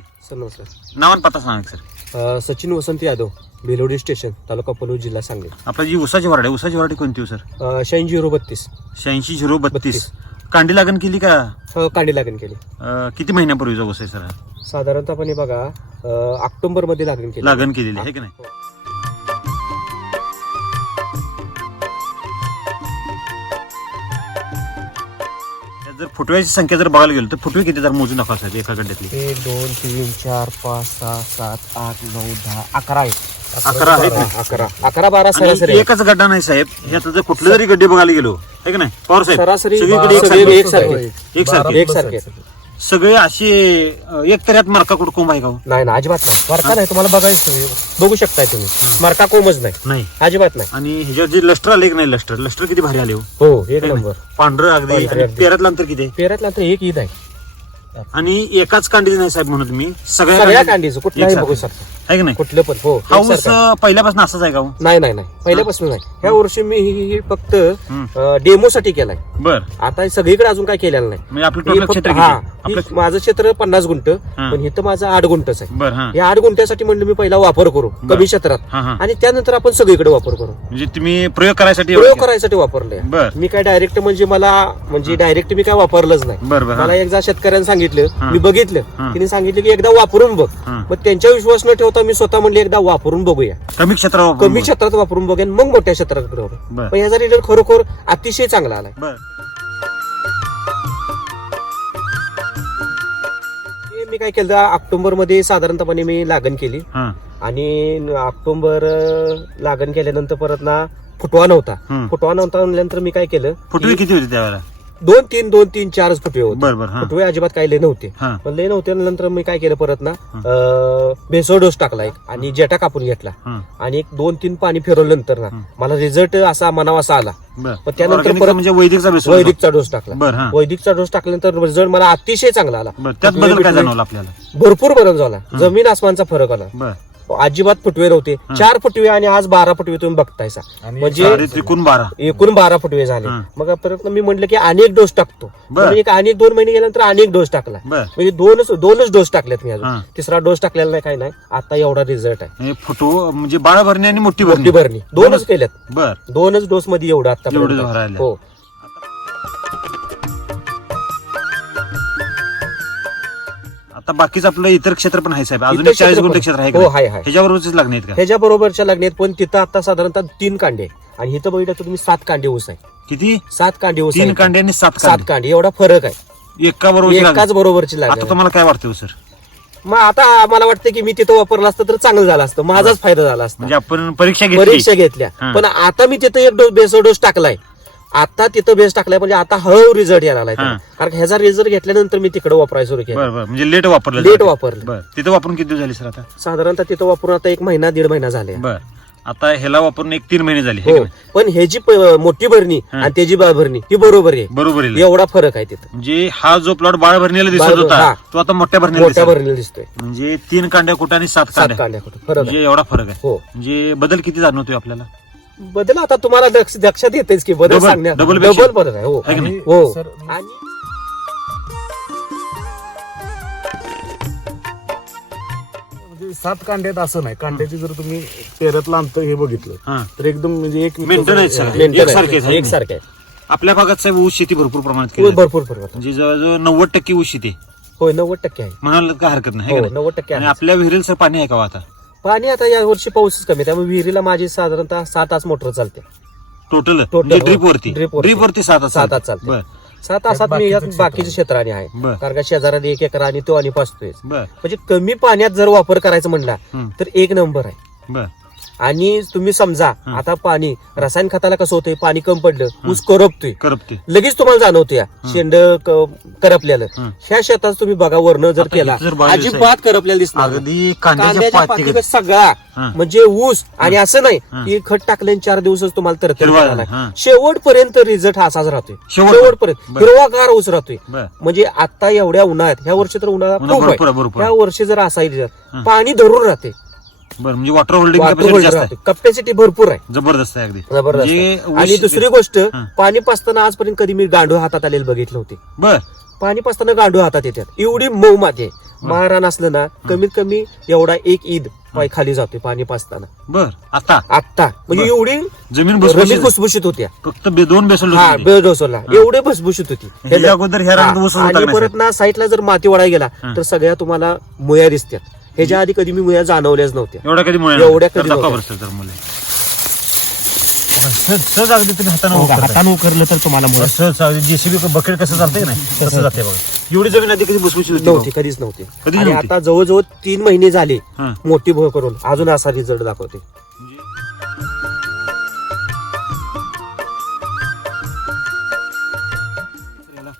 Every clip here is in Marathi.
सर नमस्कार. नाव आणि पत्ता सांगा सर. अ, सचिन वसंत यादव बेलोडी स्टेशन तालुका पलूर जिल्हा सांगली. आपला जी उसाची वराड आहे उसाची वराडी कोणती हो सर? अ, शहाऐंशी झिरो बत्तीस. शहाऐंशी झिरो बत्तीस. कांडी लागण केली का? अ, कांडी लागण केली. अं, किती महिन्यापूर्वीचा ऊस आहे सर? हा? साधारणतःपणे बघा अ, ऑक्टोबरमध्ये लागण केली. लागण केलेली आहे की नाही? जर फुटव्याची संख्या जर बघायला गेलो तर फुटवे किती जर मोजून दाखवा साहेब एका गड्ड्यातली? एक दोन तीन चार पाच सहा सात आठ नऊ दहा अकरा आहेत. अकरा आहेत ना? हा, अकरा. अकरा बारा आणि सरासरी आहे. एकच गड्डा नाही साहेब. ह्यात जर कुठले जरी गड्डे बघायला गेलो आहे की नाही? पवार साहेब सरासरी सगळीकडे सगळे एकसारखे एकसारखे. एकसारखे. एकसारखे आहेत. सगळे असे अं, एक तर यात मार्का कुठं कोंब आहे का हो? नाही ना अजिबात नाही. मार्का नाही तुम्हाला बघायचं बघू शकताय तुम्ही. मार्का कोमच नाही. नाही. अजिबात नाही. आणि ह्याच्यावर जे लस्टर आले की नाही लस्टर? लस्टर किती भारी आले हो? हो एक नंबर. पांढरं अगदी. पांढरं आणि अगदी. पेरातलं अंतर किती? आहे पेरातला तर एक ईद आहे. आणि एकाच कांडीचं नाही साहेब म्हणून तुम्ही सगळ्या कांडी- कांडीचं. कुठल्याही एकसारखं. बघू शकता. आहे की नाही? कुठलं पण. हो हा एकसारखं ऊस आहे. अं, पहिल्यापासून असाच आहे का हो? नाही नाही नाही. पहिल्यापासून नाही. ह्या वर्षी मी ही- ही- ही फक्त हम्म. डेमो साठी केलाय. बर. आता हे सगळीकडे अजून काय केलेलं नाही. म्हणजे आपलं हे टोटल फक्त- क्षेत्र हा किती? हे आपलं माझं क्षेत्र पन्नास गुंठ हा. पण इथं माझं आठ गुंठच आहे. बर हा. या आठ गुंठ्यासाठी म्हणलं मी पहिला वापर करू बरं. कमी क्षेत्रात. हा हा. आणि त्यानंतर आपण सगळीकडे वापर करू. म्हणजे तुम्ही प्रयोग करायसाठी प्रयोग करायसाठी वापरले बर. मी काय डायरेक्ट म्हणजे मला म्हणजे डायरेक्ट मी काय वापरलंच नाही. बर बर हा. मला एकदा शेतकऱ्यांनी सांगितलं हा. मी बघितलं. हा. तिने सांगितलं की एकदा वापरून बघ. हा. मग त्यांच्या विश्वास न ठेवता मी स्वतः म्हणले एकदा वापरून बघूया. कमी क्षेत्रावर वापरून कमी क्षेत्रात वापरून बघेन मग मोठ्या क्षेत्रात करू बर. पण ह्याचा रिझल्ट खरोखर अतिशय चांगला आलाय. बर. मी काय केलं ऑक्टोबरमध्ये साधारणतपणे मी लागण केली. हा. आणि ऑक्टोबर अं, लागण केल्यानंतर परत ना फुटवा नव्हता. हम्म. फुटवा नव्हता म्हणल्यानंतर मी काय केलं फुटवे किती होते त्यावेळेला? दोन तीन दोन तीन चारच फुटवे होते. बर बर हा. फुटवे अजिबात काही लय नव्हते. हा. पण लय नव्हते नंतर मी काय केलं परत ना बेसो डोस टाकला एक आणि जेटा कापून घेतला. हा. आणि एक दोन तीन पाणी फिरवल्यानंतर ना. मला रिझल्ट असा मनावा असा आला. बर. पण त्यानंतर Organic परत म्हणजे वैदिकचा बेस वैदिकचा डोस टाकला. बर हा. वैदिकचा डोस टाकल्यानंतर रिझल्ट मला अतिशय चांगला आला. बर त्यात बदल काय जाणवला आपल्याला? भरपूर बदल झाला. जमीन आसमानचा फरक आला. बर. अजिबात फुटवे नव्हते. चार फुटवे आणि आज बारा फुटवे तुम्ही बघतायसा म्हणजे त्रिकोण बारा. एकूण बारा फुटवे झाले. मग परत मी म्हटलं की अनेक डोस टाकतो. मग एक अनेक दोन महिने गेल्यानंतर अनेक डोस टाकला म्हणजे दोनच दोनच डोस टाकलेत मी अजून. तिसरा डोस टाकलेला नाही काही नाही. आता एवढा रिझल्ट आहे. फुटो म्हणजे बाळा भरणी आणि मोठी भरणी. भरणी. दोनच केल्यात. दोनच डोस मध्ये एवढं आता. हो. आता बाकीचं आपलं इतर क्षेत्र पण आहे साहेब. अजून इतर एक चाळीस क्षेत्र गुंठे पण- क्षेत्र आहे हो ह्याच्याबरोबरच लागणे आहेत का? ह्याच्या बरोबरच्या लागण्यात पण तिथं आता साधारणतः तीन कांडे. आहे. आणि इथं बघितलं तर तुम्ही सात कांडे ऊस आहे. किती? सात कांडे ऊस तीन आहे. कांडे आणि सात सात कांडे. कांडे एवढा फरक आहे. एका बरोबर एकाच बरोबरची आता लागणार तुम्हाला काय वाटतं हो, सर? मग आता मला वाटतं की मी तिथं वापरलं असतं तर चांगलं झालं असतं. माझाच फायदा झाला असता. म्हणजे आपण परीक्षा घेतली. परीक्षा घेतल्या. हा. पण आता मी तिथं एक डोस बेस डोस टाकलाय. आता तिथं बेस टाकलाय म्हणजे आता हळूहळू रिझल्ट यायला लागलाय हा. कारण ह्याचा रिझल्ट घेतल्यानंतर मी तिकडे वापरायला सुरू केलं. बर बर. म्हणजे लेट वापरलं लेट जातं. वापरलं. बर. तिथं वापरून किती दिवस झाले सर आता? साधारणतः तिथं वापरून आता एक महिना दीड महिना झाले बर. आता ह्याला वापरून एक तीन महिने झाले हे हो. का? पण ह्याची प- मोठी भरणी हा. आणि त्याची बा- भरणी ही बरोबर आहे. बरोबर आहे. एवढा फरक आहे तिथं. म्हणजे हा जो प्लॉट बाळ भरणीला दिसत बाळ- होता हा. तो आता मोठ्या भरणीला मोठ्या दिसत भरणीला दिसतोय. म्हणजे तीन कांड्या कुठं आणि सात सात कांड्या? कांड्या कुठं. फरक आहे. म्हणजे एवढा फरक आहे. हो. म्हणजे बदल किती जाणवतोय आपल्याला? बदल आता तुम्हाला लक्षात येतेच की बदल सांगण्यात डबल. बदल आहे हो की नाही? हो सर, आणि म्हणजे सात कांड्यात असं नाही कांड्याची जर तुम्ही पेरतलं अंतर हे बघितलं हा तर एकदम म्हणजे एक सगळे. मेंटेन एकसारखे आहेत. आपल्या भागात साहेब ऊस शेती भरपूर प्रमाणात केली हो, जाते. भरपूर फरक आहे. म्हणजे जवळजवळ नव्वद टक्के ऊस शेती आहे. होय नव्वद टक्के आहे म्हणाल काय हरकत नाही है हो का नाही? नव्वद टक्के आणि आहे आपल्या विहिरील सर पाणी आहे का हो आता पाणी आता या वर्षी पाऊसच कमी आहे, त्यामुळे विहिरीला माझी साधारणतः सात तास मोटर चालते. टोटल Total, म्हणजे हो. ड्रीप वरती? Drip वरती. ड्रीप वरती सात तास सात तास चालते. बर. सात तासात मी यात बाकीचं बाकीच्या क्षेत्राने आहे. बर. कारण का शेजाराने एक एकर आणि तो आणि पाचतोय. बर. म्हणजे कमी पाण्यात जर वापर करायचा म्हणला. तर एक नंबर आहे. बर. आणि तुम्ही समजा. आता पाणी रासायन खताला कसं होतंय? पाणी कम पडलं ऊस करपतोय. करपते लगेच तुम्हाला जाणवतं या. शेंड क- करपलेलं. हं. ह्या शेतात तुम्ही बघा वर्ण जर केला अजिबात करपलेला दिसणार सगळा. म्हणजे ऊस आणि असं नाही. की खत टाकल्याने चार दिवसच तुम्हाला तर हं. शेवटपर्यंत रिझल्ट असाच राहतोय. शेवट- शेवटपर्यंत. हिरवागार ऊस राहतोय. म्हणजे आता एवढ्या उन्हाळ्यात ह्या वर्षी तर उन्हाळा उन्हा खूप आहे. ह्या. वर्षी जर असायला हं. पाणी धरून राहते. बर म्हणजे वॉटर होल्डिंग कॅपॅसिटी जास्त आहे. कपॅसिटी भरपूर आहे. जबरदस्त आहे अगदी. जबरदस्त म्हणजे आहे. ऊस- आणि दुसरी गोष्ट हं. पाणी पाचताना आजपर्यंत कधी मी गांडूळ हातात आलेलं बघितलं होते. बर. पाणी पाचताना गांडूळ हातात येतात. एवढी मऊ माती आहे. महाराण असलं ना कमीत कमी एवढा एक ईद पाय खाली जातोय पाणी पाचताना बर. आता? आत्ता. म्हणजे बर. एवढी जमीन रमी भुसभुशीत खुसभुशीत होत्या. फक्त बे- दोन बेसल हा बेळ एवढे भुसभुशीत होती. ह्याच्या अगोदर ह्या रंगात ऊस होता आणि का परत ना साईडला जर माती वळायला गेला हा. तर सगळ्या तुम्हाला मुया दिसतात. ह्याच्या आधी कधी मी मुया जाणवल्याच नव्हत्या एवढ्या कधी मुळे एवढ्या कधी दाखवा नव्हत्या. बरं सर तर मुले सहज सहज अगदी तुम्ही हाताने उकरताय. हाताने उकरलं तर तुम्हाला मुळा सहज अगदी जेसीबी बकेट कसं चालतंय का नाही तसं जाते बघा एवढी जमीन आधी कधी होती नव्हती बघा. कधीच नव्हती कधीच आणि नव्हती. आता जवळजवळ तीन महिने झाले हा. मोठी भर करून अजून असा रिझल्ट दाखवते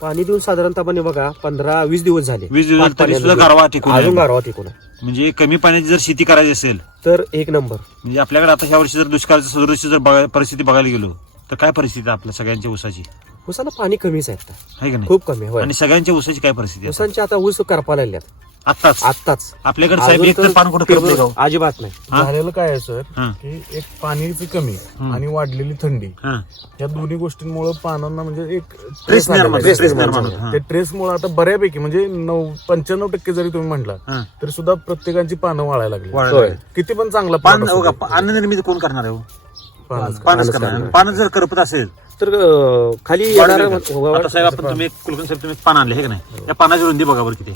पाणी देऊन साधारणतःपणे बघा पंधरा वीस दिवस झाले वीस दिवस तरी सुद्धा. गारवा टिकून आहे. अजून गारवा टिकून आहे. म्हणजे कमी पाण्याची जर शेती करायची असेल तर एक नंबर. म्हणजे आपल्याकडे आता ह्या वर्षी जर दुष्काळाची सदृश्य जर बघा- परिस्थिती बघायला गेलो तर काय परिस्थिती आहे आपल्या सगळ्यांच्या ऊसाची? उसाला पाणी कमीच आहे आता. आहे का नाही? खूप कमी आहे, होय. आणि सगळ्यांच्या ऊसाची काय परिस्थिती आहे? उसांची आता ऊस करपा लागल्यात. आताच आत्ताच आपल्याकडे साहेब अजून एक तर पान कुठं गाव अजिबात नाही हा? झालेलं काय आहे सर हा. की एक पाण्याची कमी. आणि वाढलेली थंडी हा. या दोन्ही गोष्टींमुळे पानांना म्हणजे एक ट्रेस आलेला निर्माण आहे. ट्रेस निर्माण होतो. हा. ते ट्रेसमुळे आता बऱ्यापैकी म्हणजे नऊ पंच्याण्णव टक्के जरी तुम्ही म्हटला हा. तरी सुद्धा प्रत्येकाची पानं वाळायला लागली होय. किती पण चांगला पान बघा, दे. अन्न निर्मिती कोण करणार आहे हो? पानच. करणार. पान जर करपत असेल तर अं, खाली येणार आता साहेब आपण तुम्ही एक कुलकर्णी साहेब तुम्ही एक पान आणले हे का नाही या पानाची रुंदी बघा बरं किती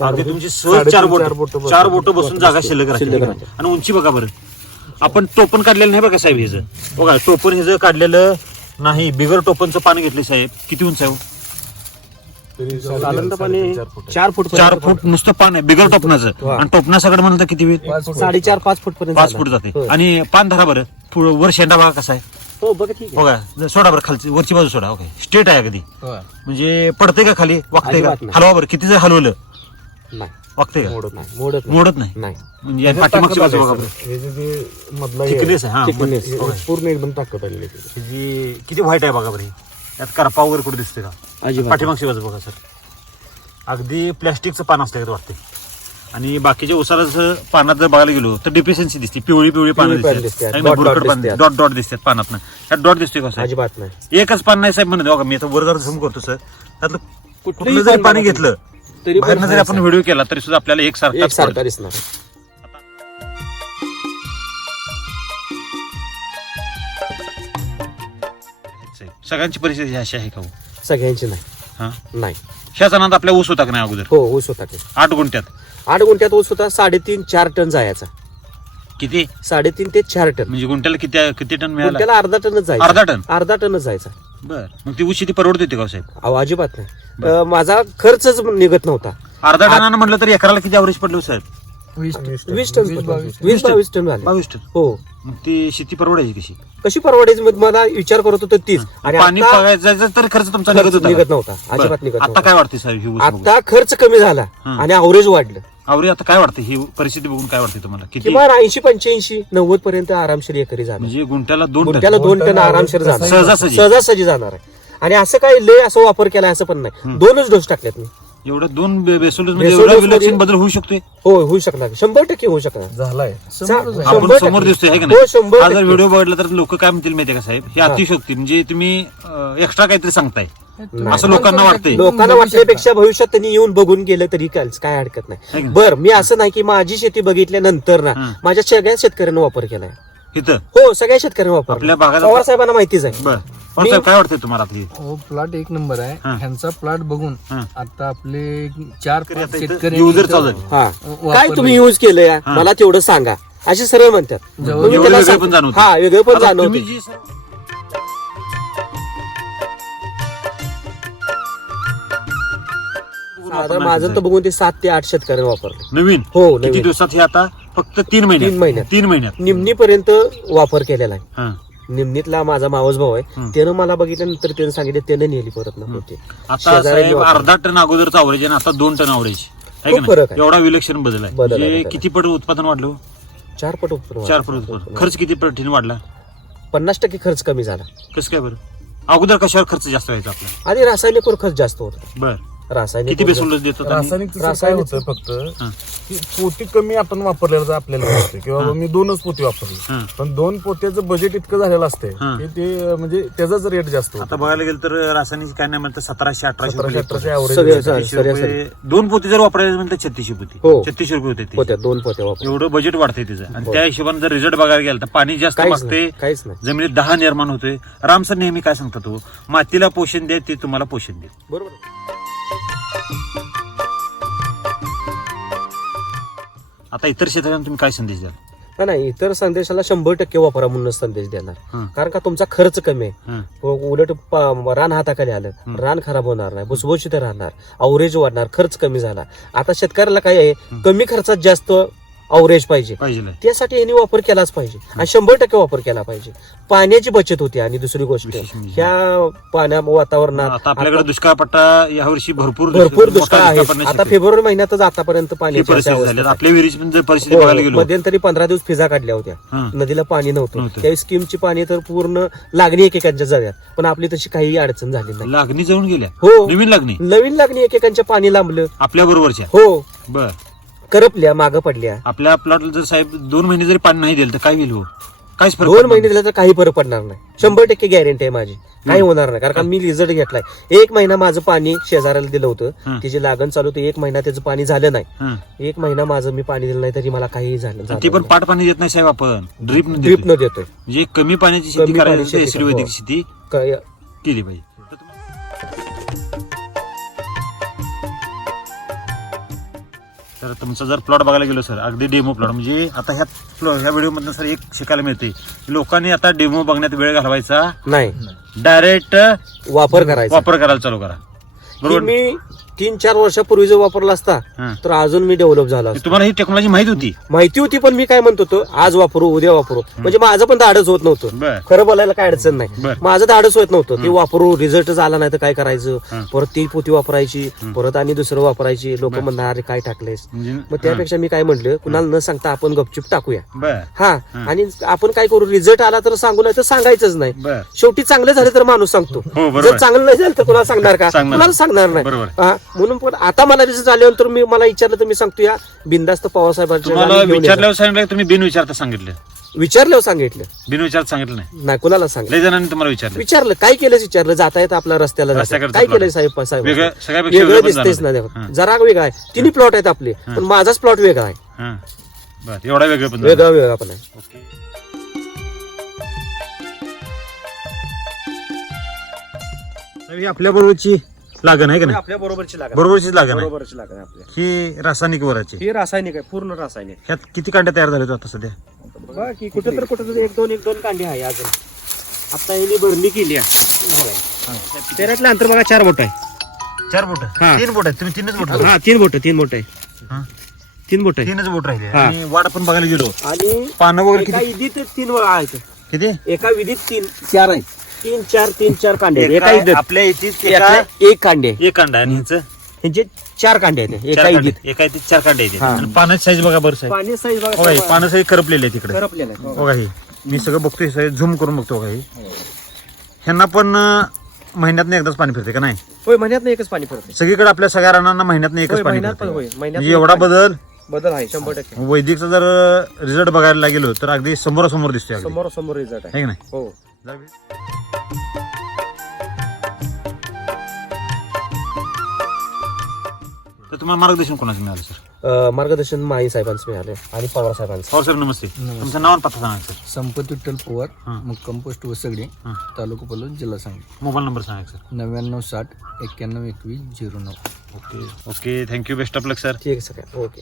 अगदी तुमची सहज चार बोट. चार बोट बसून जागा शिल्लक राहते. हे? आणि उंची बघा बरं. आपण टोपण काढलेलं नाही बघा साहेब ह्याचं बघा टोपण ह्याचं काढलेलं नाही बिगर टोपणचं पान घेतले साहेब. किती उंच आहे हो? चार फूट. चार फूट चार फूट नुसतं पान आहे बिगर टोपणाचं. वा. आणि टोपणा सगळं म्हणलं तर किती. साडेचार पाच फूट पर्यंत पाच. फूट जाते. आणि पान धरा बरं. पुढं वर शेंडा बघा कसा आहे. हो बघा ठीक आहे. बघा जर सोडा बरं खालची वरची बाजू सोडा. ओके. स्ट्रेट आहे अगदी. म्हणजे पडते का खाली? वागते का. हलवा बरं. किती जर हलवलं नाही. वागते का? मोडत नाही. मोडत नाही. मोडत नाही? नाही. म्हणजे या पाठीमागची बाजू बघा. बरं हे जे जे मधला हे आहे, थिकनेस आहे हा Thickness. मग- हे पूर्ण एकदम ताकद आलेली आहे त्याची. ही जी किती व्हाईट आहे बघा बरं ही. यात करपा वगैरे कुठे दिसते का? अजिबात. पाठीमागची बाजू बघा सर. अगदी प्लॅस्टिकचं पान असल्यागत वाटते आणि बाकीच्या उसाला जसं पानात जर बघायला गेलो तर डिफिशियन्सी दिसते. पिवळी पिवळी पानं पिवळी पानं दिसतात. दिसतात. Dot dot दिसतात. डॉट डॉट दिसतात पानात यात डॉट दिसते का साहेब अजिबात नाही. एकच पान नाही साहेब म्हणत बघा मी आता वर्गावर झूम करतो सर. त्यातलं कुठलंही कुठलं जरी पान पाणी बघा घेतलं तरी पण बाहेरनं जरी आपण व्हिडिओ केला तरी सुद्धा आपल्याला एक एक सारखा सारखा दिसणार. सगळ्यांची परिस्थिती अशी आहे का हो? सगळ्यांची नाही. हा? नाही. ह्याच आपल्या ऊस होता का नाही अगोदर? हो ऊस होता ते आठ गुंठ्यात. आठ गुंठ्यात ऊस होता साडेतीन चार टन जायचा. किती? साडेतीन ते चार टन. म्हणजे गुंठ्याला किती किती टन मिळाला? गुंठ्याला अर्धा टनच जायचा. अर्धा टन? अर्धा टनच जायचा. बर. मग ती ऊस शेती परवडते होती का हो साहेब? अहो अजिबात नाही. अं, माझा खर्चच निघत नव्हता. अर्धा टनानं म्हटलं तर एकराला किती अवरेज पडलं हो साहेब? वीस टन. वीस बावीस टन. झाले. बावीस टन. हो. मग ती शेती परवडायची कशी? कशी परवडायची? मग मला विचार करत होतो तीच. आणि पाणी आता बघायचं तर खर्च तुमचा खर्च निघत होता निघत नव्हता. अजिबात निघत आता नव्हता. काय वाटते साहेब ही ऊस बघून? आता खर्च कमी झाला हं. आणि अवरेज वाढलं. आवरे आता काय वाटतं ही परिस्थिती बघून काय वाटते तुम्हाला? किती किमान ऐंशी पंच्याऐंशी नव्वद पर्यंत आरामशीर एकरी जाणार म्हणजे गुंठ्याला दोन टन. गुंठ्याला दोन टन आरामशीर जाणार सहजासहजी. सहजासहजी जाणार आहे. आणि असं काही लय असं वापर केला असं पण नाही. दोनच डोस टाकल्यात मी. एवढं दोन बेसोलूस म्हणजे बेसोलूस एवढा मध्ये- विलक्षण बदल होऊ शकतोय? हो होऊ शकणार. शंभर टक्के होऊ शकणार. झालाय. आपण शंभर समोर टक्के. दिसतोय है का हो शंभर नाही हा जर टक्के. व्हिडिओ बघितला तर लोक काय म्हणतील माहितीये का साहेब? हे अतिशोक्ती म्हणजे तुम्ही एक्स्ट्रा काहीतरी सांगताय. नाही. असं लोकांना वाटतंय. लोकांना वाटल्यापेक्षा भविष्यात त्यांनी येऊन बघून गेलं तरी काय काय हरकत है नाही? बर मी असं नाही की माझी शेती बघितल्यानंतर ना हं. माझ्या सगळ्या शेतकऱ्यांना वापर केलाय. इथं? हो सगळ्या शेतकऱ्यांना वापर आपल्या भागात पवार साहेबांना माहितीच आहे. बर. पण साहेब काय वाटतंय तुम्हाला आपली हो प्लॉट एक नंबर आहे हा. ह्यांचा प्लॉट बघून हा. आता आपले चार शेतकरी पाच आता इथं शेतकरी user इथं चालू झाले. हा वापरले. काय तुम्ही यूज केलंय मला तेवढं सांगा असे सरळ म्हणतात जवळ- तुम्ही एवढं त्याला वेगळं सांग- पण जाणवतं. हा वेगळं पण आता तुम्ही जाणवते जी साधारण माझं तर बघून ते सात ते आठ शेतकऱ्यांना वापरले नवीन हो, किती नवीन. दिवसात हे आता फक्त तीन महिन्यात तीन महिन्यात. तीन महिन्यात निमणी पर्यंत वापर केलेला आहे हा. निमणीतला माझा मावस भाऊ आहे. त्यानं मला बघितल्यानंतर त्यानं सांगितलं त्यानं नेली परत ना होते आता शेजाऱ्यांनी साहेब वापरलं. अर्धा टन अगोदरचा अवरेज आणि आता दोन टन का फरक आहे. एवढा विलक्षण बदल आहे. बदल आहे, म्हणजे बदल आहे. किती पट उत्पादन वाढलं? हो? चार पट उत्पन्न चार वाढलं. पट उत्पादन. खर्च किती पटीने वाढला? पन्नास टक्के खर्च कमी झाला. कसं काय बरं? अगोदर कशावर खर्च जास्त व्हायचा आपला? आधी रासायनिकवर खर्च जास्त होता. बर. रासायनिक किती बेसन डोस देतात आणि रासायनिक काय रासायनिक- होतं फक्त हा. की पोती कमी आपण वापरलेलं जर आपल्याला दिसतं किंवा हा. मी दोनच पोती वापरली हा. पण दोन पोत्याचं बजेट इतकं झालेलं असतंय हा. की ते म्हणजे त्याचाच रेट जास्त आता बघायला गेलं तर रासायनिक काय नाही म्हणतात सतराशे अठराशे सतराशे रुपये अठराशे लिटर. सगळे. सर-. रुपये दोन पोती जर वापरायचे म्हणतात छत्तीसशे पोती हो. छत्तीसशे रुपये होते ते पोत्या दोन पोत्या वापर एवढं बजेट वाढतंय त्याचं आणि हो. त्या हिशोबाने जर रिझल्ट बघायला गेला तर पाणी जास्त काहीच मागते नाही काहीच नाही जमिनीत दहा निर्माण होतोय राम सर नेहमी काय सांगतात तो मातीला पोषण द्या ते तुम्हाला पोषण देईल बरोबर आता इतर क्षेत्रांना तुम्ही काय संदेश द्याल नाही, नाही इतर संदेशाला शंभर टक्के वापरा म्हणून संदेश देणार हं. कारण का तुमचा खर्च कमी आहे. उ- उलट प- रान हाताखाली आलं. रान खराब होणार नाही भुसभुशीत राहणार अवरेज वाढणार खर्च कमी झाला आता शेतकऱ्याला काय आहे. कमी खर्चात जास्त अवरेज पाहिजे. पाहिजे त्यासाठी यांनी वापर केलाच पाहिजे. आणि शंभर टक्के वापर केला पाहिजे. पाण्याची बचत होते आणि दुसरी गोष्ट विशेष म्हणजे. ह्या पाण्या वातावरणात आता आपल्याकडे दुष्काळ पट्टा यावर्षी भरपूर भरपूर मोठा दुष्काळ आहे. पडण्याची आता शक्यता फेब्रुवारी महिन्यातच आतापर्यंत ही पाण्याची परिस्थिती अशी झाली. अवस्था आपल्या विहिरीची पण जर परिस्थिती हो, गेलो मध्यंतरी पंधरा दिवस फिजा काढल्या होत्या. हं. नदीला पाणी नव्हतं. नव्हतं. त्यावेळी स्कीमची पाणी तर पूर्ण लागणी एकेकांच्या जाव्यात. पण आपली तशी काही अडचण झाली नाही. लागणी जाऊन गेल्या. हो. नवीन लागणी. नवीन लागणी एकेकांच्या पाणी लांबलं. आपल्या बरोबरच्या. हो. बर. करपल्या मागं पडल्या. आपल्या प्लॉटला जर साहेब दोन महिने जरी पाणी नाही दिलं तर काय होईल हो? काहीच फरक दोन पडणार महिने दिले तर काही फरक पडणार नाही. शंभर टक्के गॅरंटी आहे माझी. काही होणार नाही. कारण का मी रिझल्ट घेतलाय. एक महिना माझं पाणी शेजाऱ्याला दिलं होतं. हं. तिची लागण चालू होती. एक महिना त्याचं पाणी झालं नाही. हं. एक महिना माझं मी पाणी दिलं नाही तरी मला काही झालं ती पण पाट पाणी देत नाही साहेब आपण. ड्रीप ड्रिप न देतोय. म्हणजे कमी पाण्याची शेती कमी करायची पाण्याची शेती, आयुर्वेदिक. शेती काय- केली पाहिजे. तर तुमचा जर प्लॉट बघायला गेलो सर अगदी डेमो प्लॉट म्हणजे आता ह्या प्लॉ- ह्या व्हिडिओ मधून सर एक शिकायला मिळते लोकांनी आता डेमो बघण्यात वेळ घालवायचा. नाही. डायरेक्ट वापर करायचा. वापर करायला चालू करा. बरोबर? मी तीन चार वर्षापूर्वी जर वापरला असता हं. तर अजून मी डेव्हलप झालो असतो. तुम्हाला ही टेक्नॉलॉजी माहीत होती? माहिती होती पण मी काय म्हणतो होतो आज वापरू उद्या वापरू. म्हणजे माझं पण धाडच होत नव्हतं. बर. खरं बोलायला काय अडचण नाही. बर. माझं धाडच होत नव्हतं. ते वापरू रिझल्ट झाला नाही तर काय करायचं. परत ती पोती वापरायची. परत आणि दुसरं वापरायची. लोक. म्हणणार अरे काय टाकलेस म्हणजे मग त्यापेक्षा मी काय म्हटलं कुणाला न सांगता आपण गपचूप टाकूया. बर. हा. हं. आणि आपण काय करू रिझल्ट आला तर सांगू नाही तर सांगायचंच नाही. बर. शेवटी चांगलं झालं तर माणूस सांगतो. हो बरोबर. जर चांगलं नाही झालं तर कुणाला सांगणार का? सांगणार. कुणाला सांगणार नाही. बरोबर. हा, म्हणून पण आता मला रिझल्ट आल्यानंतर मी मला विचारलं तर मी सांगतो या बिंदास्त तुम्हाला सांगितलं तुम्ही विचारता सांगितलं. विचारल्यावर सांगितलं. बिन विचारता सांगितलं नाही. नाही कुणाला सांगितलं? लय जणांनी तुम्हाला विचारलं. विचारलं काय केलंच विचारलं? जाता येत आपल्या रस्त्याला जाता येत. रस्त्याकडचं काय plot केलंय. साहेब साहेब? वेगळं सगळ्यापेक्षा वेगळं वेगळं पण दिसतेच ना. देखो. जरा वेगळा आहे. तिन्ही प्लॉट आहेत आपले पण माझाच प्लॉट वेगळा आहे. हां. बर एवढा वेगळं पण वेगळा वेगळा पण आहे. ओके. ही आपल्या बरोबरची लागण आहे का नाही? आपल्या बरोबरची लागण बरोबरचीच लागण आहे. बरोबरची लागण आहे आपल्या ही रासायनिक वराची. ही रासायनिक आहे पूर्ण रासायनिक. ह्यात किती कांड्या तयार झाल्या आता सध्या? बघा की कुठं तर कुठं तर एक दोन एक दोन कांडी आहे अजून. आता यांनी भरणी केली आहे. तेरातलं अंतर बघा चार बोट आहे. चार बोट? हां. तीन बोट आहेत. तुम्ही तीनच बोट हा तीन बोट तीन बोट आहे. तीन बोट आहे. तीनच बोट राहिले हां. आणि वाढ पण बघायला गेलो. आणि पानं वगैरे एका किती? विधीत तीन वेळा आहेत. किती? एका विधीत तीन चार आहेत. तीन चार तीन चार कांडे आहेत. एका आपल्या इथे यातलं एक कांडे. आहे. एक कांडा आणि ह्याचं ह्यांचे चार कांडे आहेत एका चार कांडे. एका इथे चार कांडे आहेत. हां. आणि पानाची साईज बघा बरं साहेब. पाणी साईज बघा बघा हे पानं साईज करपलेले आहे तिकडे. करपलेलं आहे. बघा हे. मी सगळं बघतोय साहेब झूम करून बघतो बघा हे. ह्यांना पण महिन्यात एकदाच पाणी फिरते का नाही? होय महिन्यात एकच पाणी पडते सगळीकडे आपल्या सगळ्या रानांना महिन्यात एकच होय, पाणी महिन्यात पण फिरते महिन्यात म्हणजे एवढा बदल? बदल आहे शंभर टक्के. वैदिकचा जर रिझल्ट बघायला गेलो तर अगदी समोरासमोर दिसतोय अगदी. समोर समोर रिझल्ट आहे. है की नाही? हो. तर तुम्हाला मार्गदर्शन कोणाचं मिळालं सर? अं, मार्गदर्शन माई साहेबांचं मिळाले आणि पवार साहेबांचं. पवार साहेब नमस्ते. तुमचं नाव आणि पत्ता सांगा सर. संपत विठ्ठल पवार हां. मग कंपोस्ट वसगडे हां. तालुका पलून जिल्हा सांगली. मोबाईल नंबर सांगा सर. नव्याण्णव साठ एक्क्याण्णव एकवीस झिरो नऊ. Okay. Okay thank you. Best of luck sir. ठीक आहे सगळ्या ओके.